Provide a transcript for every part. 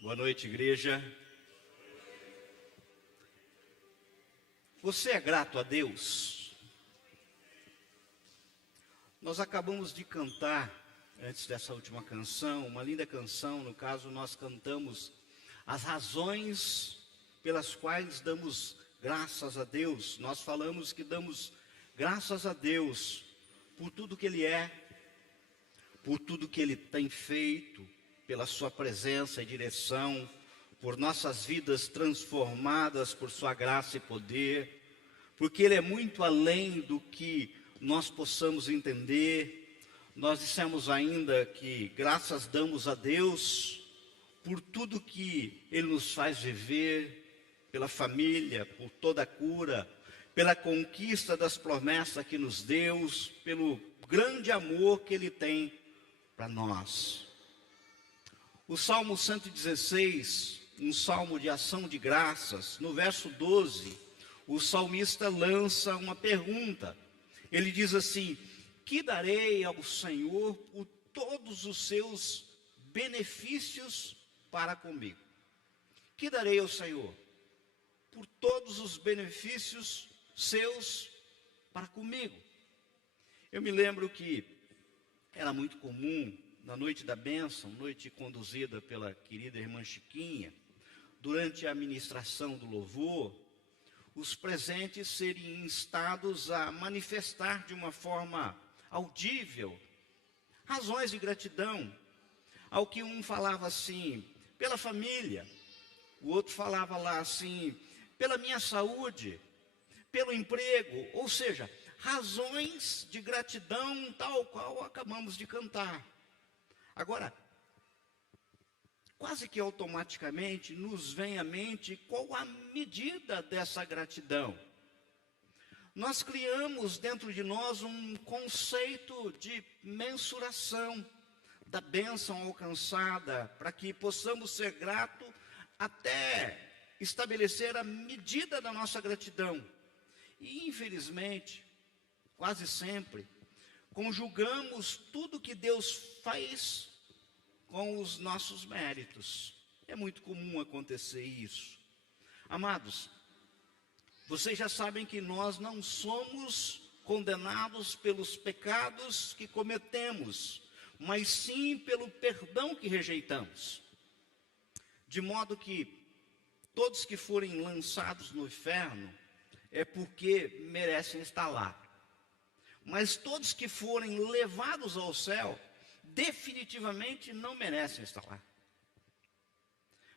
Boa noite, igreja. Você é grato a Deus? Nós acabamos de cantar, antes dessa última canção, uma linda canção. No caso, nós cantamos as razões pelas quais damos graças a Deus. Nós falamos que damos graças a Deus por tudo que Ele é, por tudo que Ele tem feito, pela sua presença e direção, por nossas vidas transformadas por sua graça e poder, porque Ele é muito além do que nós possamos entender. Nós dissemos ainda que graças damos a Deus por tudo que Ele nos faz viver, pela família, por toda a cura, pela conquista das promessas que nos deu, pelo grande amor que Ele tem para nós. O Salmo 116, um salmo de ação de graças, no verso 12, o salmista lança uma pergunta. Ele diz assim: que darei ao Senhor por todos os seus benefícios para comigo? Que darei ao Senhor por todos os benefícios seus para comigo? Eu me lembro que era muito comum, na noite da bênção, noite conduzida pela querida irmã Chiquinha, durante a ministração do louvor, os presentes serem instados a manifestar de uma forma audível razões de gratidão, ao que um falava assim, pela família, o outro falava lá assim, pela minha saúde, pelo emprego, ou seja, razões de gratidão tal qual acabamos de cantar. Agora, quase que automaticamente nos vem à mente qual a medida dessa gratidão. Nós criamos dentro de nós um conceito de mensuração da bênção alcançada, para que possamos ser gratos até estabelecer a medida da nossa gratidão. E infelizmente, quase sempre, conjugamos tudo que Deus faz com os nossos méritos. É muito comum acontecer isso. Amados, vocês já sabem que nós não somos condenados pelos pecados que cometemos, mas sim pelo perdão que rejeitamos. De modo que todos que forem lançados no inferno é porque merecem estar lá. Mas todos que forem levados ao céu, definitivamente não merecem estar lá.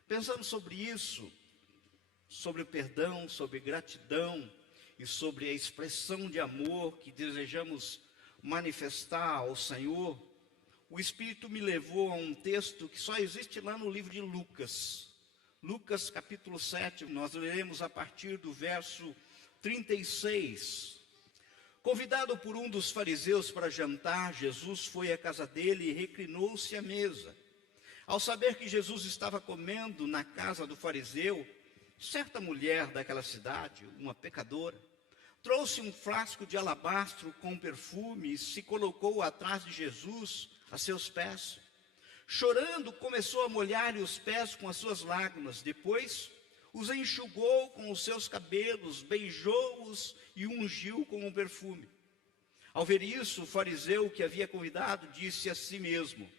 Pensando sobre isso, sobre o perdão, sobre gratidão e sobre a expressão de amor que desejamos manifestar ao Senhor, o Espírito me levou a um texto que só existe lá no livro de Lucas. Lucas capítulo 7, nós leremos a partir do verso 36. Convidado por um dos fariseus para jantar, Jesus foi à casa dele e reclinou-se à mesa. Ao saber que Jesus estava comendo na casa do fariseu, certa mulher daquela cidade, uma pecadora, trouxe um frasco de alabastro com perfume e se colocou atrás de Jesus a seus pés. Chorando, começou a molhar-lhe os pés com as suas lágrimas. Depois os enxugou com os seus cabelos, beijou-os e ungiu com um perfume. Ao ver isso, o fariseu que havia convidado disse a si mesmo: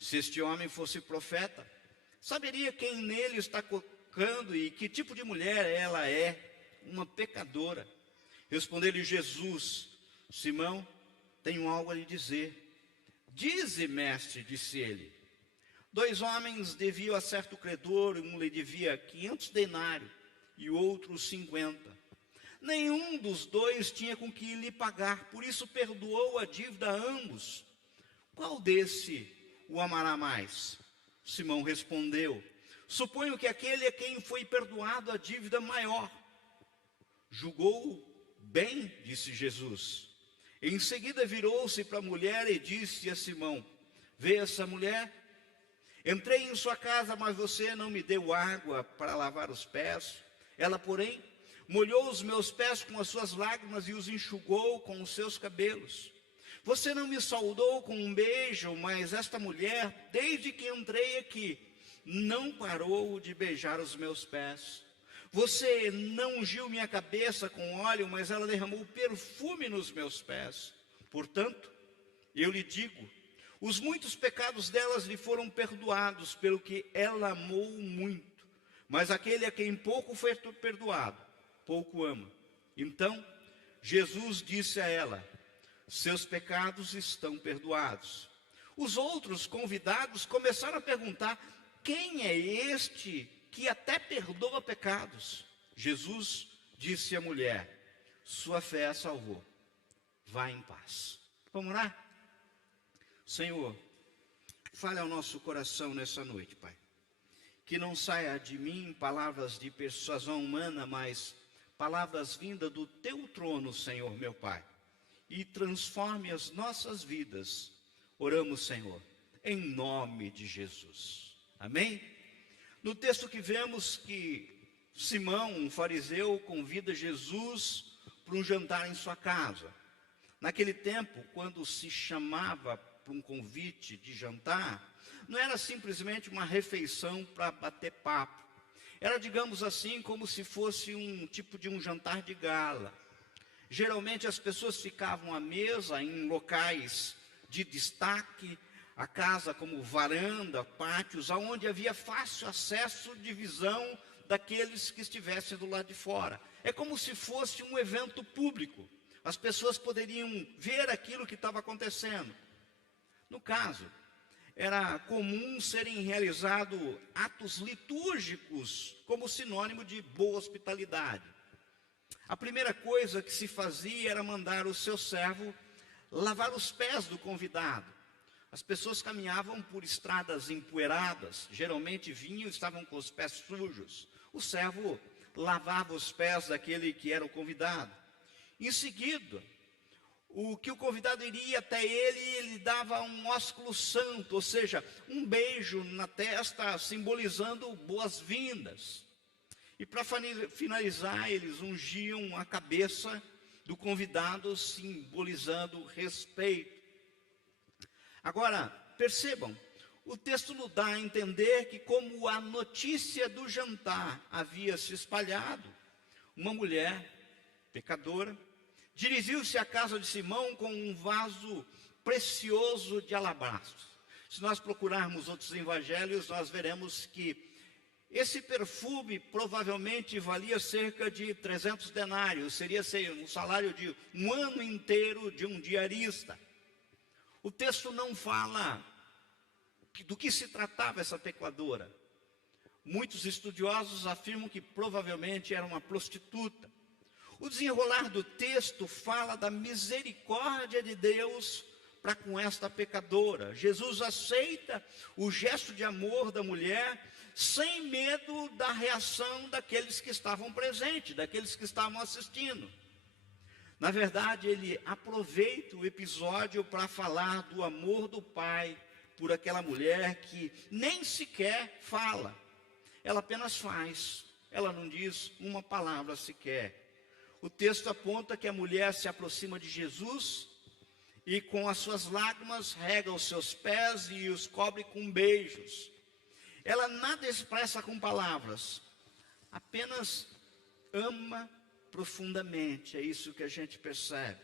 se este homem fosse profeta, saberia quem nele está tocando e que tipo de mulher ela é, uma pecadora. Respondeu-lhe Jesus: Simão, tenho algo a lhe dizer. Dize, mestre, disse ele. 2 homens deviam a certo credor, um lhe devia 500 denários e o outro 50. Nenhum dos dois tinha com que lhe pagar, por isso perdoou a dívida a ambos. Qual desse o amará mais? Simão respondeu: suponho que aquele a quem foi perdoado a dívida maior. Julgou bem, disse Jesus. Em seguida virou-se para a mulher e disse a Simão: vê essa mulher? Entrei em sua casa, mas você não me deu água para lavar os pés. Ela, porém, molhou os meus pés com as suas lágrimas e os enxugou com os seus cabelos. Você não me saudou com um beijo, mas esta mulher, desde que entrei aqui, não parou de beijar os meus pés. Você não ungiu minha cabeça com óleo, mas ela derramou perfume nos meus pés. Portanto, eu lhe digo, os muitos pecados delas lhe foram perdoados, pelo que ela amou muito. Mas aquele a quem pouco foi perdoado, pouco ama. Então, Jesus disse a ela: seus pecados estão perdoados. Os outros convidados começaram a perguntar: quem é este que até perdoa pecados? Jesus disse à mulher: sua fé a salvou. Vá em paz. Vamos orar? Senhor, fale ao nosso coração nessa noite, Pai. Que não saia de mim palavras de persuasão humana, mas palavras vindas do teu trono, Senhor, meu Pai. E transforme as nossas vidas. Oramos, Senhor, em nome de Jesus. Amém? No texto que vemos que Simão, um fariseu, convida Jesus para um jantar em sua casa. Naquele tempo, quando se chamava para um convite de jantar, não era simplesmente uma refeição para bater papo. Era, digamos assim, como se fosse um tipo de um jantar de gala. Geralmente as pessoas ficavam à mesa em locais de destaque, a casa como varanda, pátios, aonde havia fácil acesso de visão daqueles que estivessem do lado de fora. É como se fosse um evento público. As pessoas poderiam ver aquilo que estava acontecendo. No caso, era comum serem realizados atos litúrgicos como sinônimo de boa hospitalidade. A primeira coisa que se fazia era mandar o seu servo lavar os pés do convidado. As pessoas caminhavam por estradas empoeiradas, geralmente vinham e estavam com os pés sujos. O servo lavava os pés daquele que era o convidado. Em seguida, o convidado iria até ele e ele dava um ósculo santo, ou seja, um beijo na testa, simbolizando boas-vindas. E para finalizar, eles ungiam a cabeça do convidado, simbolizando respeito. Agora, percebam, o texto nos dá a entender que, como a notícia do jantar havia se espalhado, uma mulher pecadora dirigiu-se à casa de Simão com um vaso precioso de alabastro. Se nós procurarmos outros evangelhos, nós veremos que esse perfume provavelmente valia cerca de 300 denários, seria um salário de um ano inteiro de um diarista. O texto não fala do que se tratava essa pecadora. Muitos estudiosos afirmam que provavelmente era uma prostituta. O desenrolar do texto fala da misericórdia de Deus para com esta pecadora. Jesus aceita o gesto de amor da mulher sem medo da reação daqueles que estavam presentes, daqueles que estavam assistindo. Na verdade, ele aproveita o episódio para falar do amor do Pai por aquela mulher que nem sequer fala. Ela apenas faz, ela não diz uma palavra sequer. O texto aponta que a mulher se aproxima de Jesus e com as suas lágrimas rega os seus pés e os cobre com beijos. Ela nada expressa com palavras, apenas ama profundamente, é isso que a gente percebe.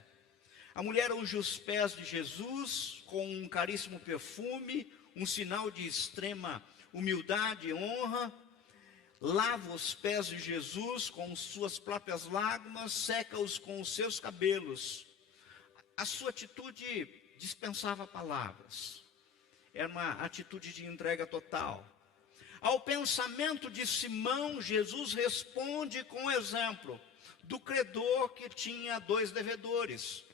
A mulher unge os pés de Jesus com um caríssimo perfume, um sinal de extrema humildade e honra. Lava os pés de Jesus com suas próprias lágrimas, seca-os com os seus cabelos. A sua atitude dispensava palavras. Era uma atitude de entrega total. Ao pensamento de Simão, Jesus responde com o exemplo do credor que tinha 2 devedores.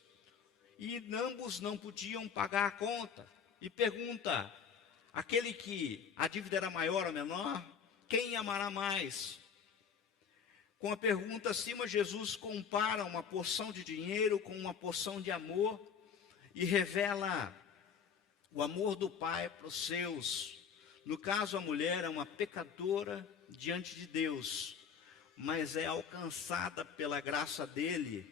E ambos não podiam pagar a conta. E pergunta, aquele que a dívida era maior ou menor, quem amará mais? Com a pergunta acima, Jesus compara uma porção de dinheiro com uma porção de amor e revela o amor do Pai para os seus. No caso, a mulher é uma pecadora diante de Deus, mas é alcançada pela graça dele,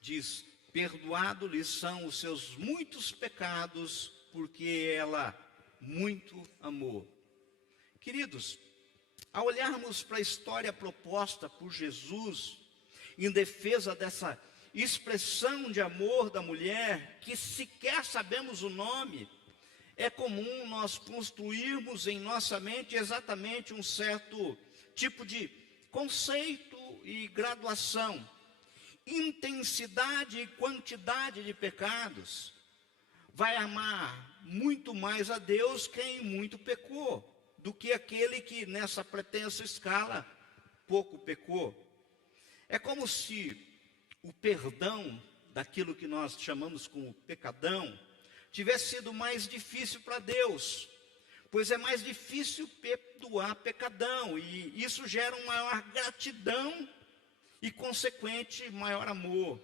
diz, perdoado-lhe são os seus muitos pecados, porque ela muito amou. Queridos, ao olharmos para a história proposta por Jesus, em defesa dessa expressão de amor da mulher, que sequer sabemos o nome, é comum nós construirmos em nossa mente exatamente um certo tipo de conceito e graduação, intensidade e quantidade de pecados. Vai amar muito mais a Deus quem muito pecou, do que aquele que nessa pretensa escala pouco pecou. É como se o perdão daquilo que nós chamamos como pecadão tivesse sido mais difícil para Deus, pois é mais difícil perdoar pecadão, e isso gera uma maior gratidão e consequente maior amor.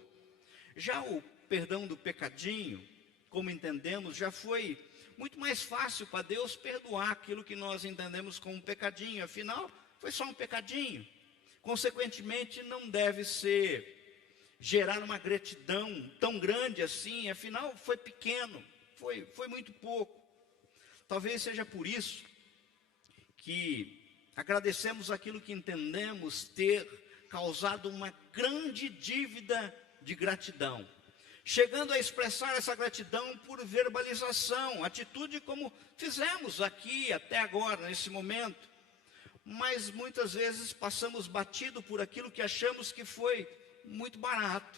Já o perdão do pecadinho, como entendemos, já foi muito mais fácil para Deus perdoar aquilo que nós entendemos como pecadinho, afinal, foi só um pecadinho. Consequentemente, não deve gerar uma gratidão tão grande assim, afinal, foi pequeno, foi muito pouco. Talvez seja por isso que agradecemos aquilo que entendemos ter causado uma grande dívida de gratidão, chegando a expressar essa gratidão por verbalização, atitude como fizemos aqui até agora, nesse momento. Mas muitas vezes passamos batido por aquilo que achamos que foi muito barato,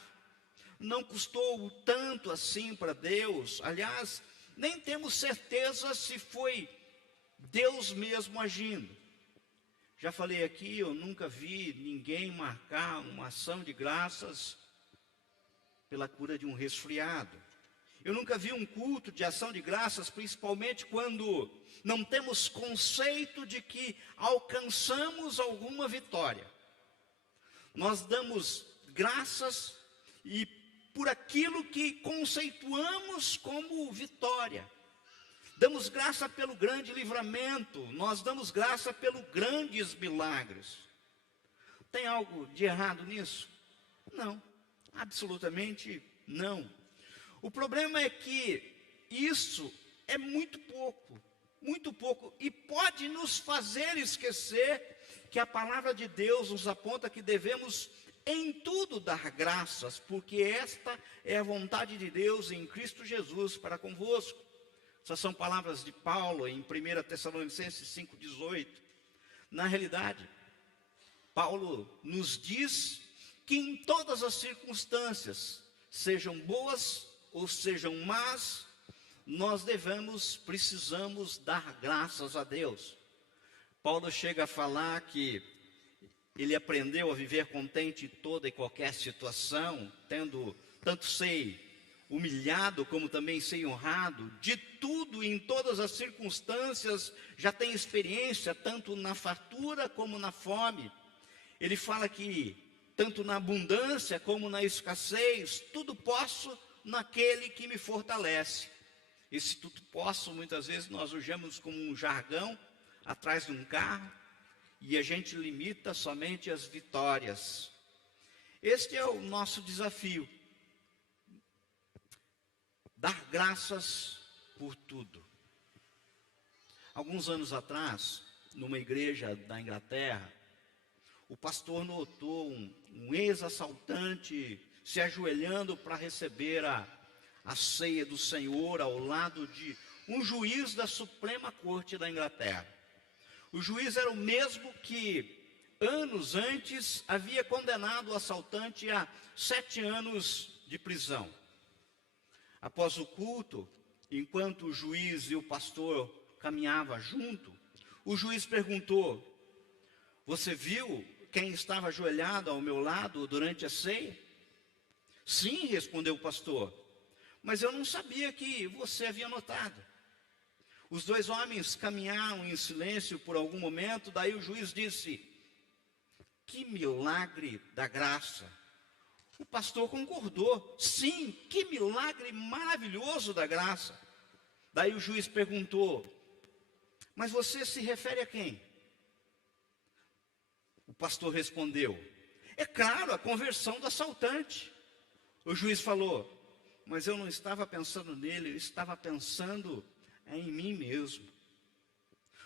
não custou tanto assim para Deus. Aliás, nem temos certeza se foi Deus mesmo agindo. Já falei aqui, eu nunca vi ninguém marcar uma ação de graças pela cura de um resfriado. Eu nunca vi um culto de ação de graças, principalmente quando não temos conceito de que alcançamos alguma vitória. Nós damos graças e por aquilo que conceituamos como vitória. Damos graça pelo grande livramento, nós damos graça pelos grandes milagres. Tem algo de errado nisso? Não, absolutamente não. O problema é que isso é muito pouco, e pode nos fazer esquecer que a palavra de Deus nos aponta que devemos em tudo dar graças, porque esta é a vontade de Deus em Cristo Jesus para convosco. Essas são palavras de Paulo em 1 Tessalonicenses 5,18. Na realidade, Paulo nos diz que em todas as circunstâncias, sejam boas ou sejam más, nós precisamos dar graças a Deus. Paulo chega a falar que ele aprendeu a viver contente em toda e qualquer situação, tendo tanto ser humilhado como também ser honrado, de tudo em todas as circunstâncias, já tem experiência tanto na fartura como na fome. Ele fala que tanto na abundância como na escassez, tudo posso naquele que me fortalece. Esse tudo posso, muitas vezes nós usamos como um jargão atrás de um carro, e a gente limita somente as vitórias. Este é o nosso desafio. Dar graças por tudo. Alguns anos atrás, numa igreja da Inglaterra, o pastor notou um ex-assaltante se ajoelhando para receber a ceia do Senhor ao lado de um juiz da Suprema Corte da Inglaterra. O juiz era o mesmo que, anos antes, havia condenado o assaltante a 7 anos de prisão. Após o culto, enquanto o juiz e o pastor caminhavam junto, o juiz perguntou: "Você viu quem estava ajoelhado ao meu lado durante a ceia?" "Sim", respondeu o pastor, "mas eu não sabia que você havia notado." Os dois homens caminharam em silêncio por algum momento, daí o juiz disse: "Que milagre da graça." O pastor concordou: "Sim, que milagre maravilhoso da graça." Daí o juiz perguntou: "Mas você se refere a quem?" O pastor respondeu: "É claro, a conversão do assaltante." O juiz falou: mas eu não estava pensando nele, eu estava pensando em mim mesmo.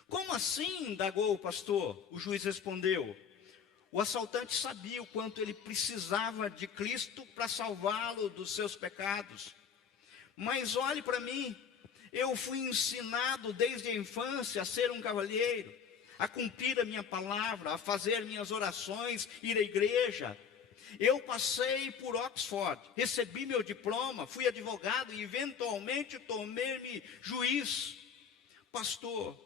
Como assim? Indagou o pastor. O juiz respondeu: o assaltante sabia o quanto ele precisava de Cristo para salvá-lo dos seus pecados. Mas olhe para mim, eu fui ensinado desde a infância a ser um cavalheiro, a cumprir a minha palavra, a fazer minhas orações, ir à igreja. Eu passei por Oxford, recebi meu diploma, fui advogado e eventualmente tornei-me juiz. Pastor,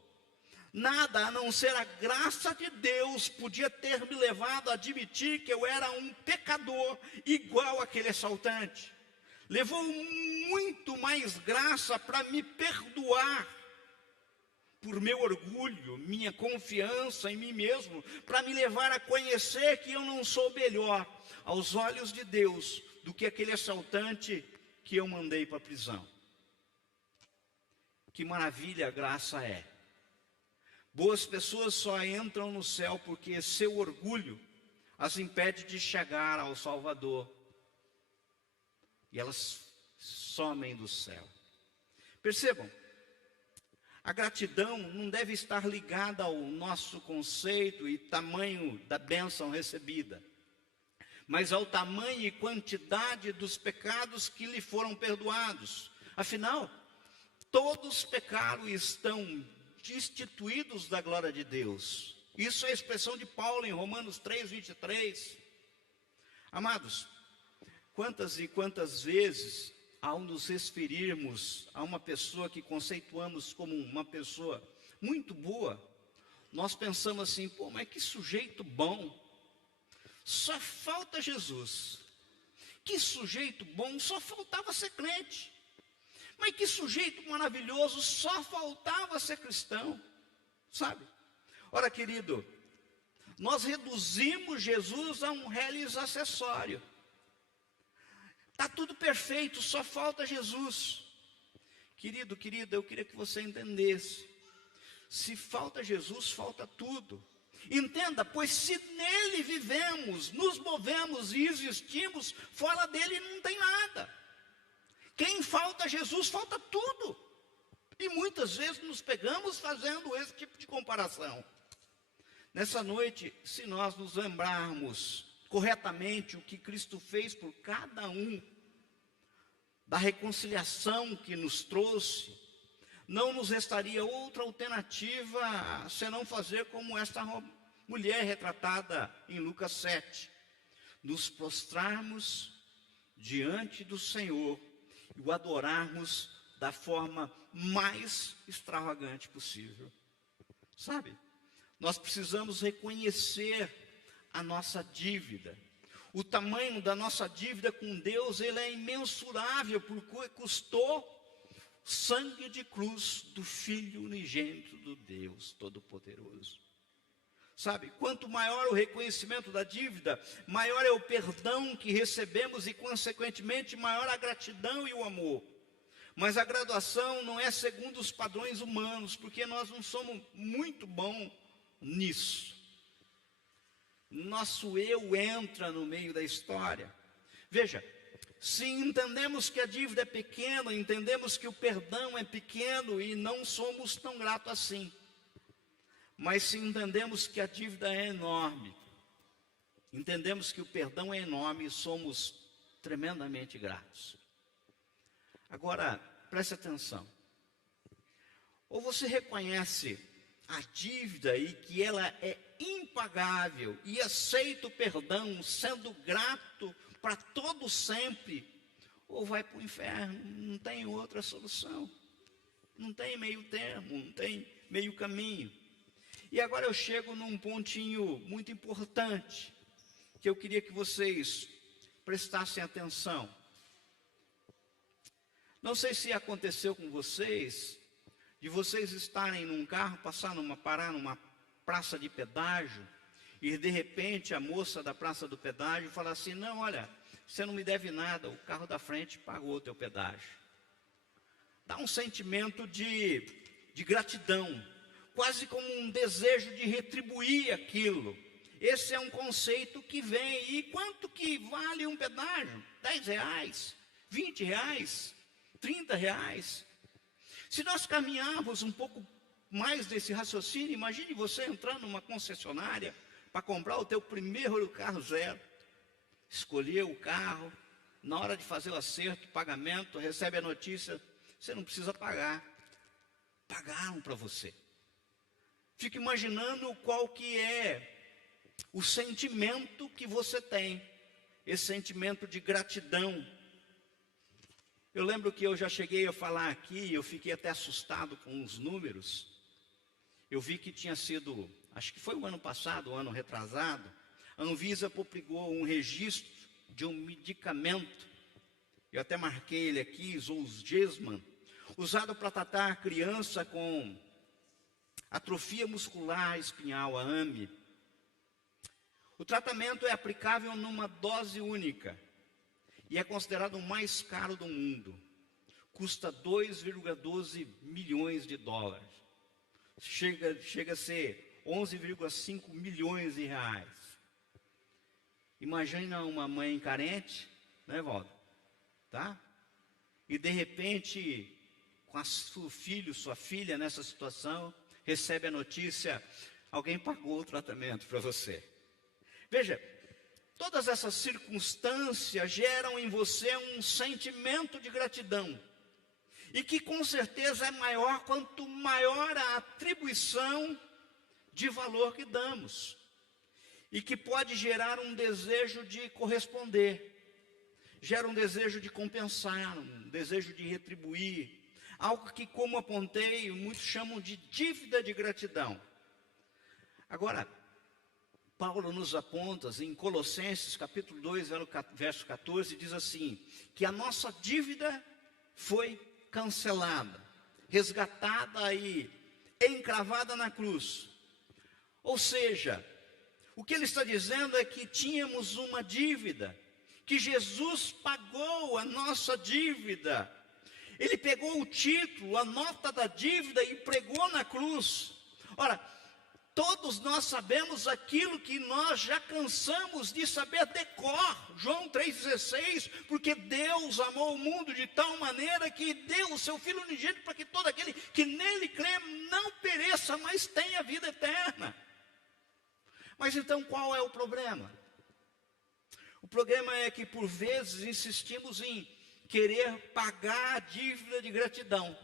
nada a não ser a graça de Deus podia ter me levado a admitir que eu era um pecador igual aquele assaltante. Levou muito mais graça para me perdoar por meu orgulho, minha confiança em mim mesmo, para me levar a conhecer que eu não sou melhor aos olhos de Deus do que aquele assaltante que eu mandei para a prisão. Que maravilha a graça é. Boas pessoas só entram no céu porque seu orgulho as impede de chegar ao Salvador. E elas somem do céu. Percebam, a gratidão não deve estar ligada ao nosso conceito e tamanho da bênção recebida, mas ao tamanho e quantidade dos pecados que lhe foram perdoados. Afinal, todos pecaram e estão destituídos da glória de Deus. Isso é a expressão de Paulo em Romanos 3:23. Amados, quantas e quantas vezes, ao nos referirmos a uma pessoa que conceituamos como uma pessoa muito boa, nós pensamos assim: pô, mas que sujeito bom, só falta Jesus. Que sujeito bom, só faltava ser crente. Mas que sujeito maravilhoso, só faltava ser cristão, sabe? Ora, querido, nós reduzimos Jesus a um reles acessório. Está tudo perfeito, só falta Jesus. Querido, querida, eu queria que você entendesse. Se falta Jesus, falta tudo. Entenda, pois se nele vivemos, nos movemos e existimos, fora dele não tem nada. Quem falta Jesus, falta tudo. E muitas vezes nos pegamos fazendo esse tipo de comparação. Nessa noite, se nós nos lembrarmos corretamente o que Cristo fez por cada um, da reconciliação que nos trouxe, não nos restaria outra alternativa senão fazer como esta mulher retratada em Lucas 7, nos prostrarmos diante do Senhor e o adorarmos da forma mais extravagante possível. Sabe, nós precisamos reconhecer a nossa dívida. O tamanho da nossa dívida com Deus, ele é imensurável, porque custou sangue de cruz do Filho unigênito do Deus Todo-Poderoso. Sabe, quanto maior o reconhecimento da dívida, maior é o perdão que recebemos e, consequentemente, maior a gratidão e o amor. Mas a graduação não é segundo os padrões humanos, porque nós não somos muito bons nisso. Nosso eu entra no meio da história. Veja, se entendemos que a dívida é pequena, entendemos que o perdão é pequeno e não somos tão gratos assim. Mas se entendemos que a dívida é enorme, entendemos que o perdão é enorme e somos tremendamente gratos. Agora, preste atenção. Ou você reconhece a dívida e que ela é impagável e aceita o perdão, sendo grato para todo sempre, ou vai para o inferno. Não tem outra solução, não tem meio termo, não tem meio caminho. E agora eu chego num pontinho muito importante, que eu queria que vocês prestassem atenção. Não sei se aconteceu com vocês, de vocês estarem num carro, parar numa praça de pedágio, e de repente a moça da praça do pedágio fala assim: não, olha, você não me deve nada, o carro da frente pagou o teu pedágio. Dá um sentimento de gratidão, quase como um desejo de retribuir aquilo. esse é um conceito que vem. E quanto que vale um pedágio? R$10, R$20, R$30. Se nós caminharmos um pouco mais desse raciocínio, imagine você entrar numa concessionária para comprar o teu primeiro carro zero. Escolher o carro, na hora de fazer o acerto, pagamento, recebe a notícia, você não precisa pagar. Pagaram para você. Fico imaginando qual que é o sentimento que você tem, esse sentimento de gratidão. Eu lembro que eu já cheguei a falar aqui, eu fiquei até assustado com os números. Eu vi que tinha sido, acho que foi o ano passado, o ano retrasado, a Anvisa publicou um registro de um medicamento, eu até marquei ele aqui, Zolgensma, usado para tratar a criança com atrofia muscular espinhal, a AME. O tratamento é aplicável numa dose única e é considerado o mais caro do mundo. Custa 2,12 milhões de dólares. Chega a ser 11,5 milhões de reais. Imagina uma mãe carente, né, Walter? Tá? E de repente, com seu filho, sua filha nessa situação, recebe a notícia, alguém pagou o tratamento para você. Veja, todas essas circunstâncias geram em você um sentimento de gratidão. E que com certeza é maior quanto maior a atribuição de valor que damos. E que pode gerar um desejo de corresponder. Gera um desejo de compensar, um desejo de retribuir. Algo que, como apontei, muitos chamam de dívida de gratidão. Agora, Paulo nos aponta em Colossenses capítulo 2, verso 14, diz assim, que a nossa dívida foi cancelada, resgatada e encravada na cruz. Ou seja, o que ele está dizendo é que tínhamos uma dívida, que Jesus pagou a nossa dívida. Ele pegou o título, a nota da dívida e pregou na cruz. Ora, todos nós sabemos aquilo que nós já cansamos de saber de cor, João 3,16, porque Deus amou o mundo de tal maneira que deu o seu Filho unigênito para que todo aquele que nele crê não pereça, mas tenha vida eterna. Mas então qual é o problema? O problema é que por vezes insistimos em querer pagar a dívida de gratidão,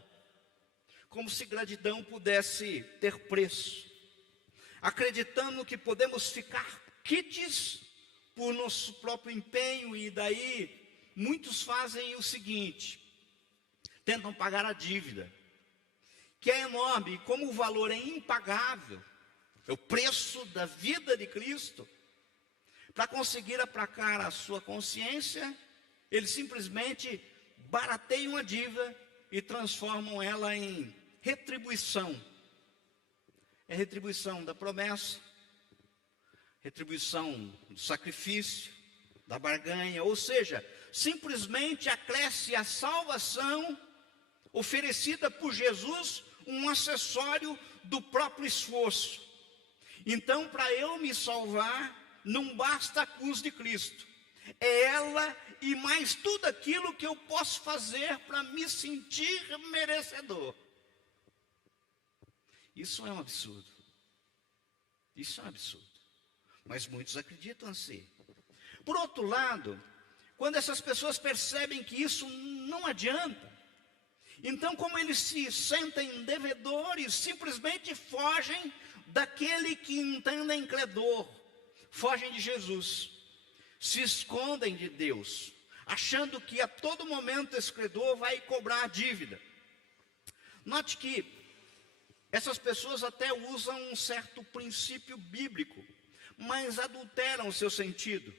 como se gratidão pudesse ter preço. Acreditando que podemos ficar quites por nosso próprio empenho, e daí muitos fazem o seguinte, tentam pagar a dívida, que é enorme, e como o valor é impagável, é o preço da vida de Cristo, para conseguir aplacar a sua consciência, eles simplesmente barateiam a dívida e transformam ela em retribuição. É retribuição da promessa, retribuição do sacrifício, da barganha, ou seja, simplesmente acresce a salvação oferecida por Jesus um acessório do próprio esforço. Então, para eu me salvar, não basta a cruz de Cristo, é ela e mais tudo aquilo que eu posso fazer para me sentir merecedor. Isso é um absurdo. Isso é um absurdo. Mas muitos acreditam assim. Por outro lado, quando essas pessoas percebem que isso não adianta, então como eles se sentem devedores, simplesmente fogem daquele que entendem credor, fogem de Jesus, se escondem de Deus, achando que a todo momento esse credor vai cobrar a dívida. Note que essas pessoas até usam um certo princípio bíblico, mas adulteram o seu sentido.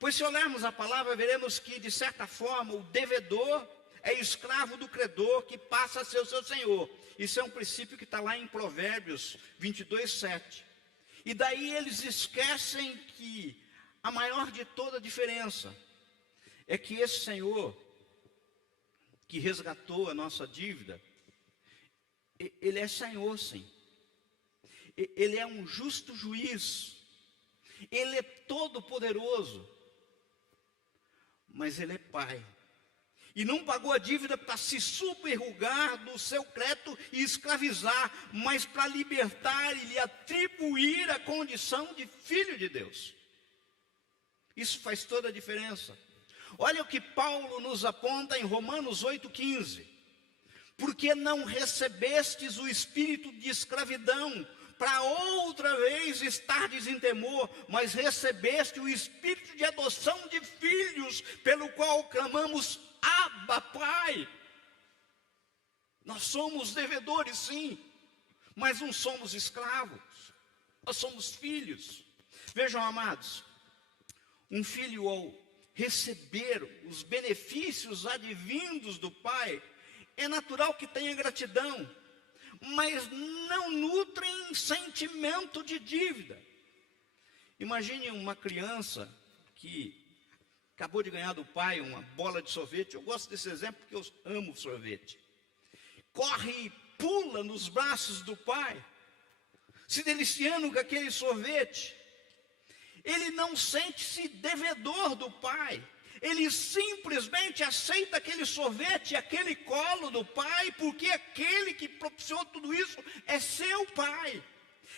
Pois se olharmos a palavra, veremos que, de certa forma, o devedor é escravo do credor que passa a ser o seu senhor. Isso é um princípio que está lá em Provérbios 22:7. E daí eles esquecem que a maior de toda a diferença é que esse Senhor, que resgatou a nossa dívida, Ele é Senhor, sim. Ele é um justo juiz. Ele é todo poderoso, mas Ele é Pai. E não pagou a dívida para se subjugar do seu crédito e escravizar, mas para libertar e lhe atribuir a condição de filho de Deus. Isso faz toda a diferença. Olha o que Paulo nos aponta em Romanos 8,15. Porque não recebestes o espírito de escravidão, para outra vez estardes em temor, mas recebeste o espírito de adoção de filhos, pelo qual clamamos, Abba, Pai. Nós somos devedores, sim, mas não somos escravos, nós somos filhos. Vejam, amados, um filho ao receber os benefícios advindos do Pai, é natural que tenha gratidão, mas não nutrem sentimento de dívida. Imagine uma criança que acabou de ganhar do pai uma bola de sorvete. Eu gosto desse exemplo porque eu amo sorvete. Corre e pula nos braços do pai, se deliciando com aquele sorvete. Ele não sente-se devedor do pai. Ele simplesmente aceita aquele sorvete, aquele colo do pai, porque aquele que propiciou tudo isso é seu pai.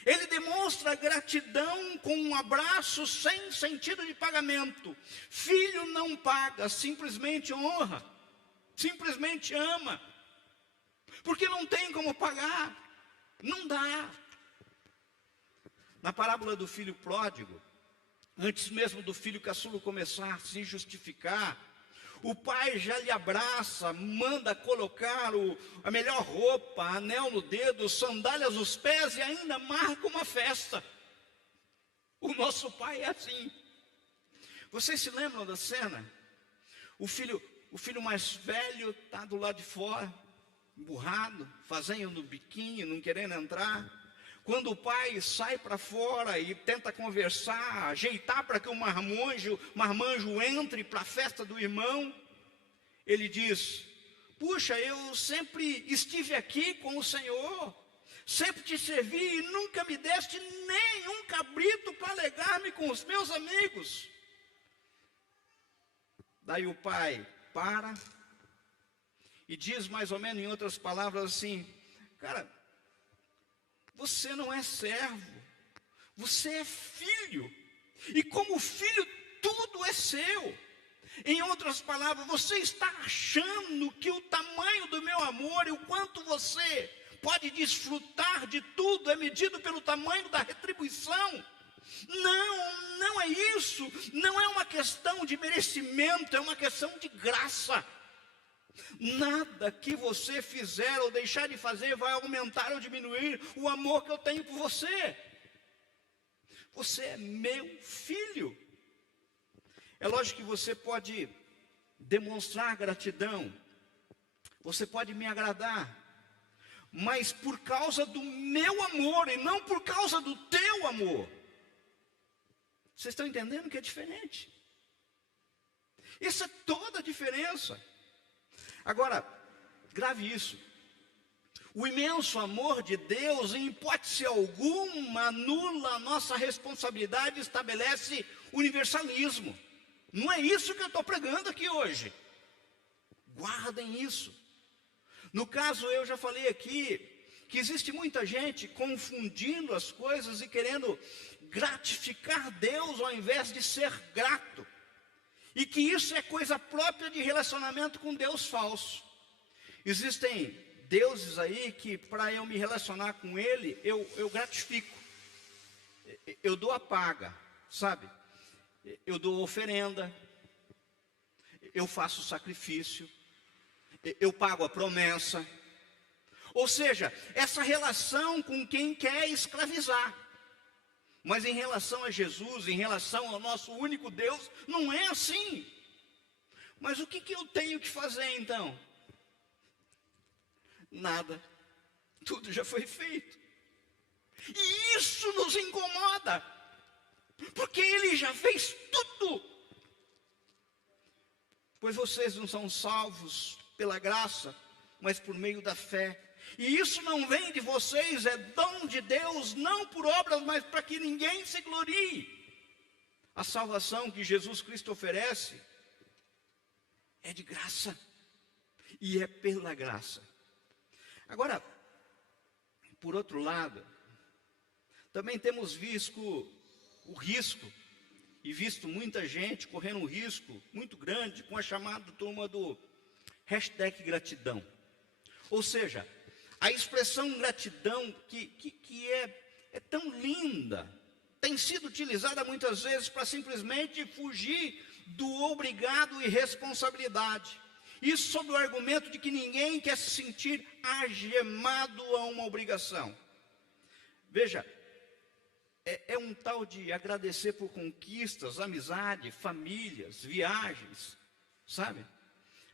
Ele demonstra gratidão com um abraço sem sentido de pagamento. Filho não paga, simplesmente honra, simplesmente ama, porque não tem como pagar, não dá. Na parábola do filho pródigo, antes mesmo do filho caçulo começar a se justificar, o pai já lhe abraça, manda colocar a melhor roupa, anel no dedo, sandálias nos pés e ainda marca uma festa. O nosso pai é assim. Vocês se lembram da cena? O filho mais velho está do lado de fora, emburrado, fazendo biquinho, não querendo entrar. Quando o pai sai para fora e tenta conversar, ajeitar para que o marmanjo entre para a festa do irmão, ele diz, puxa, eu sempre estive aqui com o Senhor, sempre te servi e nunca me deste nem um cabrito para alegar-me com os meus amigos. Daí o pai para e diz mais ou menos em outras palavras assim, cara, você não é servo, você é filho, e como filho tudo é seu. Em outras palavras, você está achando que o tamanho do meu amor e o quanto você pode desfrutar de tudo é medido pelo tamanho da retribuição. Não é isso, não é uma questão de merecimento, é uma questão de graça. Nada que você fizer ou deixar de fazer vai aumentar ou diminuir o amor que eu tenho por você. Você é meu filho. É lógico que você pode demonstrar gratidão, você pode me agradar, mas por causa do meu amor e não por causa do teu amor. Vocês estão entendendo que é diferente? Isso é toda a diferença. Agora, grave isso. O imenso amor de Deus, em hipótese alguma, anula a nossa responsabilidade e estabelece universalismo. Não é isso que eu estou pregando aqui hoje. Guardem isso. No caso, eu já falei aqui, que existe muita gente confundindo as coisas e querendo gratificar Deus ao invés de ser grato. E que isso é coisa própria de relacionamento com Deus falso. Existem deuses aí que para eu me relacionar com ele, eu gratifico. Eu dou a paga, sabe? Eu dou oferenda. Eu faço sacrifício. Eu pago a promessa. Ou seja, essa relação com quem quer escravizar. Mas em relação a Jesus, em relação ao nosso único Deus, não é assim. Mas o que eu tenho que fazer então? Nada. Tudo já foi feito. E isso nos incomoda. Porque Ele já fez tudo. Pois vocês não são salvos pela graça, mas por meio da fé. E isso não vem de vocês, é dom de Deus, não por obras, mas para que ninguém se glorie. A salvação que Jesus Cristo oferece é de graça. E é pela graça. Agora, por outro lado, também temos visto o risco, e visto muita gente correndo um risco muito grande com a chamada turma do hashtag gratidão. Ou seja, a expressão gratidão que é tão linda, tem sido utilizada muitas vezes para simplesmente fugir do obrigado e responsabilidade. Isso sob o argumento de que ninguém quer se sentir algemado a uma obrigação. Veja, é um tal de agradecer por conquistas, amizade, famílias, viagens, sabe?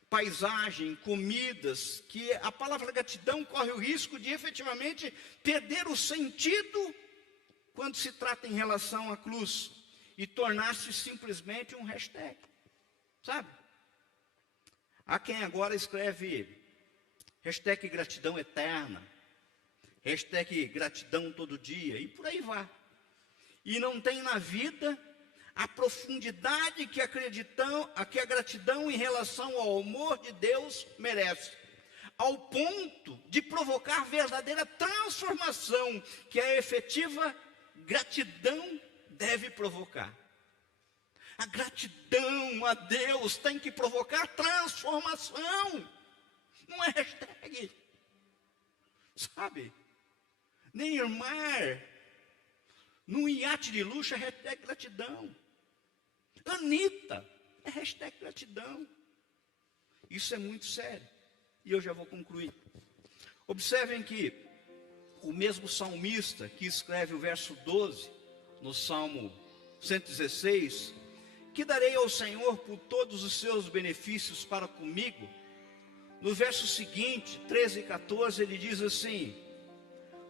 Paisagem, comidas, que a palavra gratidão corre o risco de efetivamente perder o sentido quando se trata em relação à cruz e tornar-se simplesmente um hashtag, sabe? Há quem agora escreve hashtag gratidão eterna, hashtag gratidão todo dia, e por aí vai. E não tem na vida a profundidade que a gratidão em relação ao amor de Deus merece, ao ponto de provocar verdadeira transformação que a efetiva gratidão deve provocar. A gratidão a Deus tem que provocar transformação, não é hashtag, sabe? Neymar, num iate de luxo, é hashtag gratidão. Anitta, é hashtag gratidão. Isso é muito sério, e eu já vou concluir. Observem que o mesmo salmista que escreve o verso 12, no Salmo 116, que darei ao Senhor por todos os seus benefícios para comigo, no verso seguinte, 13 e 14, ele diz assim: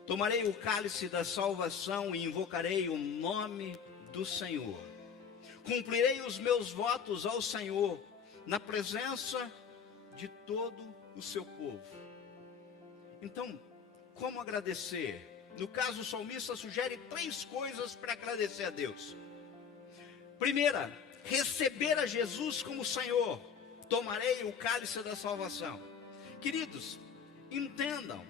tomarei o cálice da salvação e invocarei o nome do Senhor. Cumprirei os meus votos ao Senhor, na presença de todo o seu povo. Então, como agradecer? No caso, o salmista sugere 3 coisas para agradecer a Deus. Primeira, receber a Jesus como Senhor. Tomarei o cálice da salvação. Queridos, entendam,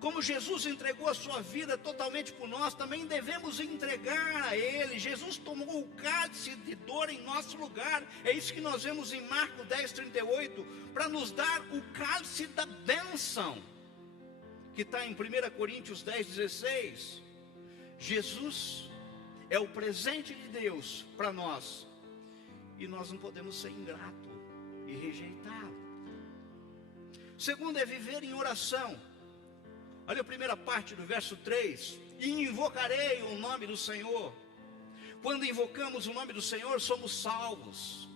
como Jesus entregou a sua vida totalmente por nós, também devemos entregar a Ele. Jesus tomou o cálice de dor em nosso lugar. É isso que nós vemos em Marcos 10:38, para nos dar o cálice da bênção, que está em 1 Coríntios 10:16. Jesus é o presente de Deus para nós, e nós não podemos ser ingrato e rejeitá-lo. Segundo é viver em oração. Olha a primeira parte do verso 3: e invocarei o nome do Senhor. Quando invocamos o nome do Senhor, somos salvos.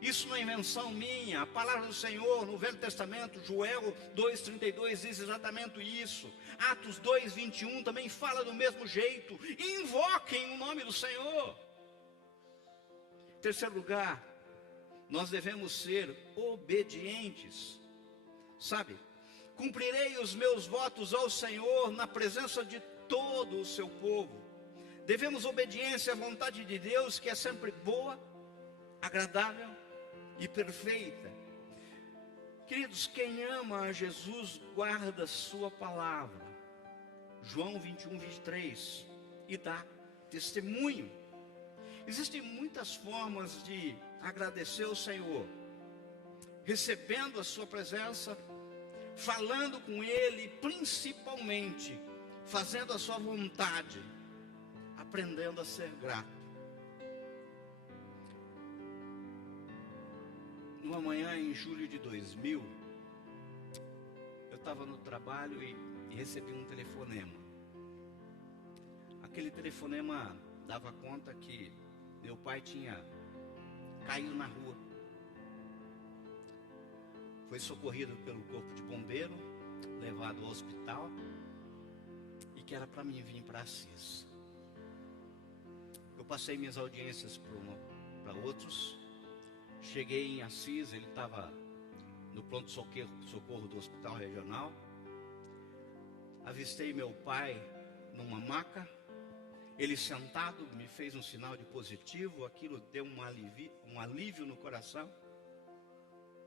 Isso não é invenção minha. A palavra do Senhor no Velho Testamento, Joel 2:32, diz exatamente isso. Atos 2:21 também fala do mesmo jeito. Invoquem o nome do Senhor. Em terceiro lugar, nós devemos ser obedientes, sabe? Cumprirei os meus votos ao Senhor na presença de todo o seu povo. Devemos obediência à vontade de Deus, que é sempre boa, agradável e perfeita. Queridos, quem ama a Jesus guarda sua palavra. João 21:23, e dá testemunho. Existem muitas formas de agradecer ao Senhor: recebendo a sua presença, falando com Ele, principalmente fazendo a sua vontade, aprendendo a ser grato. Numa manhã em julho de 2000, eu estava no trabalho e recebi um telefonema. Aquele telefonema dava conta que meu pai tinha caído na rua. Foi socorrido pelo corpo de bombeiro, levado ao hospital, e que era para mim vir para Assis. Eu passei minhas audiências para outros. Cheguei em Assis, ele estava no pronto-socorro do hospital regional. Avistei meu pai numa maca, Ele sentado me fez um sinal de positivo, aquilo deu um alívio no coração.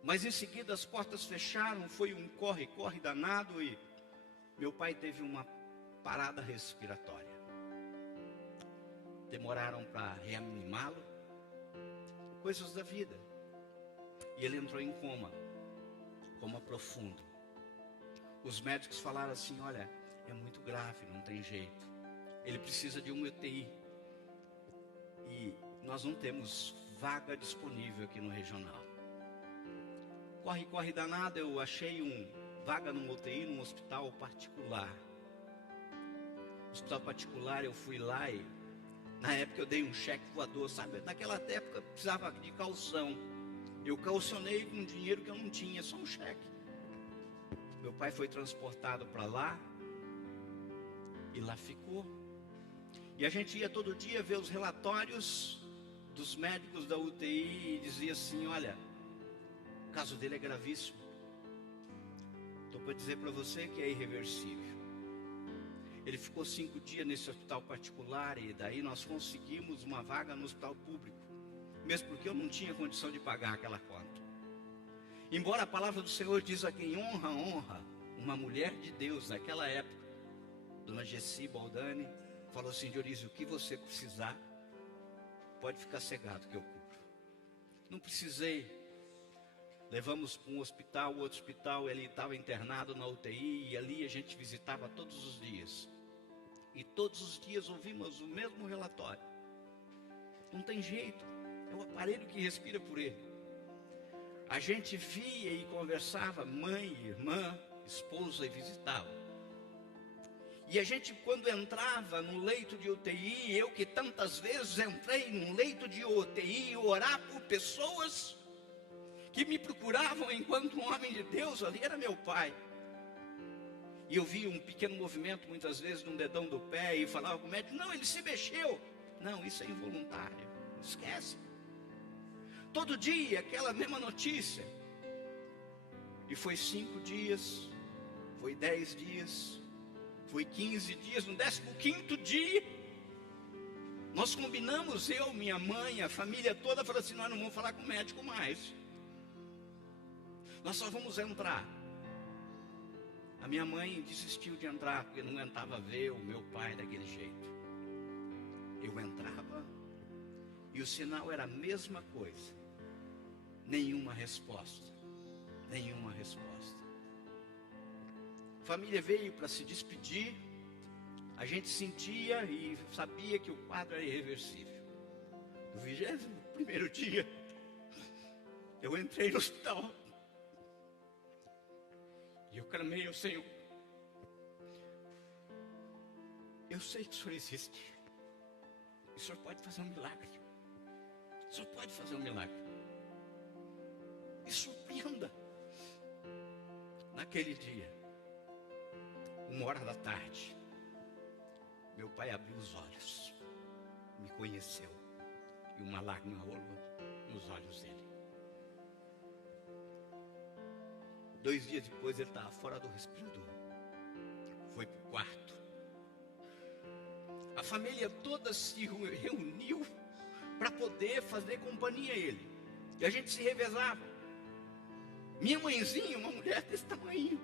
Mas em seguida as portas fecharam, foi um corre-corre danado e meu pai teve uma parada respiratória. Demoraram para reanimá-lo, coisas da vida. E ele entrou em coma profundo. Os médicos falaram assim, olha, é muito grave, não tem jeito. Ele precisa de um UTI. E nós não temos vaga disponível aqui no regional. Corre danado, eu achei vaga num UTI, num hospital particular. Hospital particular, eu fui lá e na época eu dei um cheque voador, sabe? Naquela época precisava de caução. Eu caucionei com dinheiro que eu não tinha, só um cheque. Meu pai foi transportado para lá e lá ficou. E a gente ia todo dia ver os relatórios dos médicos da UTI e dizia assim, olha, o caso dele é gravíssimo. Estou para dizer para você que é irreversível. Ele ficou 5 dias nesse hospital particular e daí nós conseguimos uma vaga no hospital público. Mesmo porque eu não tinha condição de pagar aquela conta. Embora a palavra do Senhor diz a quem honra, honra. Uma mulher de Deus naquela época, Dona Gessi Baldani, falou assim, Dionísio, o que você precisar, pode ficar cegado que eu cubro. Não precisei. Levamos para um hospital, outro hospital, ele estava internado na UTI e ali a gente visitava todos os dias. E todos os dias ouvimos o mesmo relatório. Não tem jeito, é o aparelho que respira por ele. A gente via e conversava, mãe, irmã, esposa, e visitava. E a gente, quando entrava no leito de UTI, eu que tantas vezes entrei num leito de UTI, orar por pessoas que me procuravam enquanto um homem de Deus, ali era meu pai. E eu via um pequeno movimento, muitas vezes, num dedão do pé, e falava com o médico, não, ele se mexeu. Não, isso é involuntário, esquece. Todo dia, aquela mesma notícia. E foi 5 dias, foi 10 dias, foi 15 dias, no 15º dia, nós combinamos, eu, minha mãe, a família toda, falou assim, nós não vamos falar com o médico mais. Nós só vamos entrar. A minha mãe desistiu de entrar, porque não aguentava ver o meu pai daquele jeito. Eu entrava, e o sinal era a mesma coisa. Nenhuma resposta. Nenhuma resposta. A família veio para se despedir. A gente sentia e sabia que o quadro era irreversível. No 21º dia, eu entrei no hospital. E eu clamei ao Senhor. Eu sei que o Senhor existe. E o Senhor pode fazer um milagre. O Senhor pode fazer um milagre. Me surpreenda. Naquele dia, 1h, meu pai abriu os olhos, me conheceu, e uma lágrima rolou nos olhos dele. 2 dias depois ele estava fora do respirador, foi para o quarto. A família toda se reuniu para poder fazer companhia a ele, e a gente se revezava. Minha mãezinha, uma mulher desse tamanho,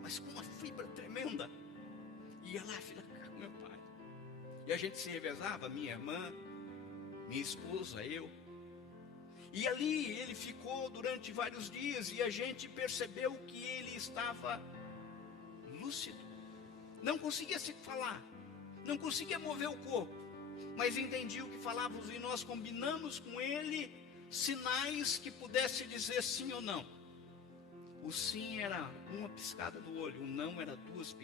mas com uma fibra tremenda, ia lá ficar com meu pai. E a gente se revezava, minha irmã, minha esposa, eu. E ali ele ficou durante vários dias e a gente percebeu que ele estava lúcido. Não conseguia se falar, não conseguia mover o corpo, mas entendia o que falávamos e nós combinamos com ele sinais que pudesse dizer sim ou não. O sim era uma piscada do olho, o não era 2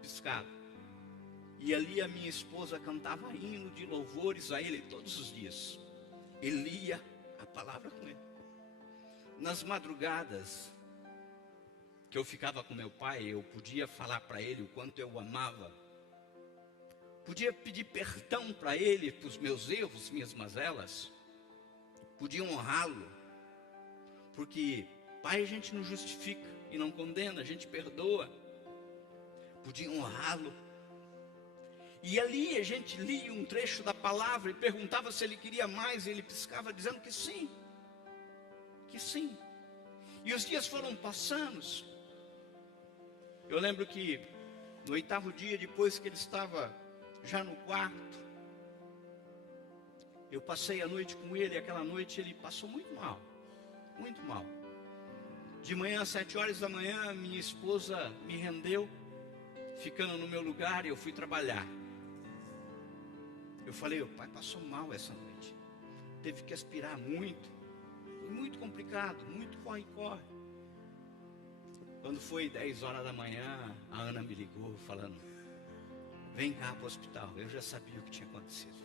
piscadas. E ali a minha esposa cantava hino de louvores a ele todos os dias. Ele lia a palavra com ele. Nas madrugadas que eu ficava com meu pai, eu podia falar para ele o quanto eu o amava. Podia pedir perdão para ele pelos meus erros, minhas mazelas. Podia honrá-lo. Porque pai a gente não justifica e não condena, a gente perdoa. Podia honrá-lo. E ali a gente lia um trecho da palavra e perguntava se ele queria mais, e ele piscava dizendo que sim, que sim. E os dias foram passando. Eu lembro que no 8º dia, depois que ele estava já no quarto, eu passei a noite com ele, e aquela noite ele passou muito mal, muito mal. De manhã, às 7 horas da manhã, minha esposa me rendeu, ficando no meu lugar, e eu fui trabalhar. Eu falei, o pai passou mal essa noite, teve que aspirar muito, foi muito complicado, muito corre-corre. Quando foi 10 horas da manhã, a Ana me ligou falando, vem cá para o hospital. Eu já sabia o que tinha acontecido.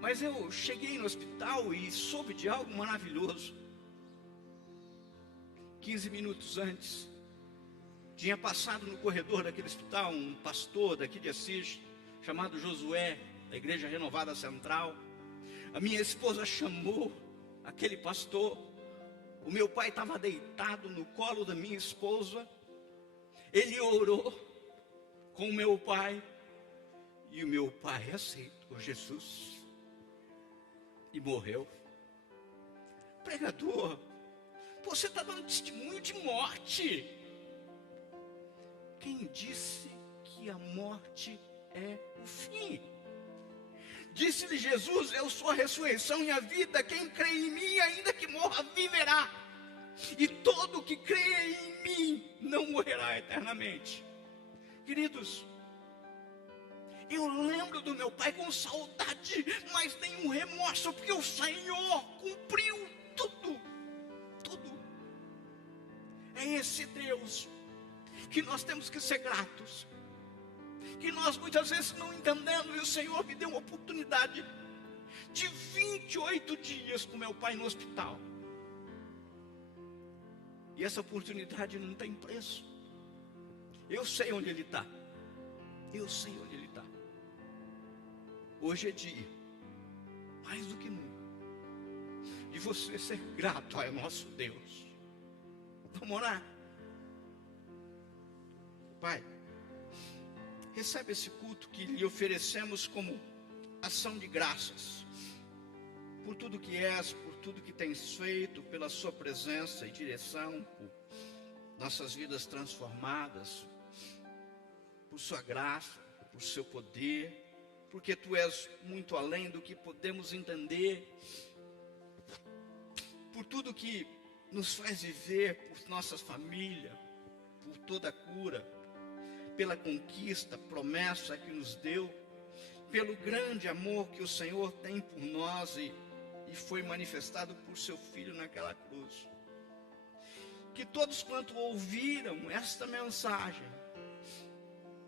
Mas eu cheguei no hospital e soube de algo maravilhoso. 15 minutos antes, tinha passado no corredor daquele hospital um pastor daqui de Assis, chamado Josué, da Igreja Renovada Central. A minha esposa chamou aquele pastor. O meu pai estava deitado no colo da minha esposa. Ele orou com o meu pai, e o meu pai aceitou Jesus e morreu. Pregador, você está dando testemunho de morte. Quem disse que a morte é o fim? Disse-lhe Jesus, eu sou a ressurreição e a vida, quem crê em mim, ainda que morra, viverá. E todo que crê em mim, não morrerá eternamente. Queridos, eu lembro do meu pai com saudade, mas nenhum remorso, porque o Senhor cumpriu tudo, tudo. É esse Deus que nós temos que ser gratos, que nós muitas vezes não entendemos, e o Senhor me deu uma oportunidade de 28 dias com meu pai no hospital. E essa oportunidade não tem preço. Eu sei onde ele está. Eu sei onde ele está. Hoje é dia, mais do que nunca, de você ser grato ao nosso Deus. Vamos orar. Pai, recebe esse culto que lhe oferecemos como ação de graças, por tudo que és, por tudo que tens feito, pela sua presença e direção, por nossas vidas transformadas, por sua graça, por seu poder, porque tu és muito além do que podemos entender, por tudo que nos faz viver, por nossa família, por toda a cura, pela conquista, promessa que nos deu, pelo grande amor que o Senhor tem por nós e foi manifestado por seu Filho naquela cruz. Que todos quanto ouviram esta mensagem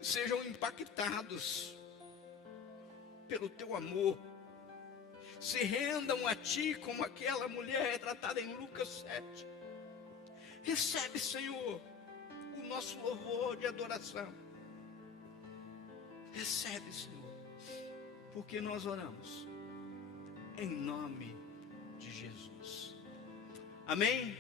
sejam impactados pelo teu amor, se rendam a ti como aquela mulher retratada em Lucas 7. Recebe, Senhor, o nosso louvor de adoração. Recebe, Senhor, porque nós oramos em nome de Jesus. Amém?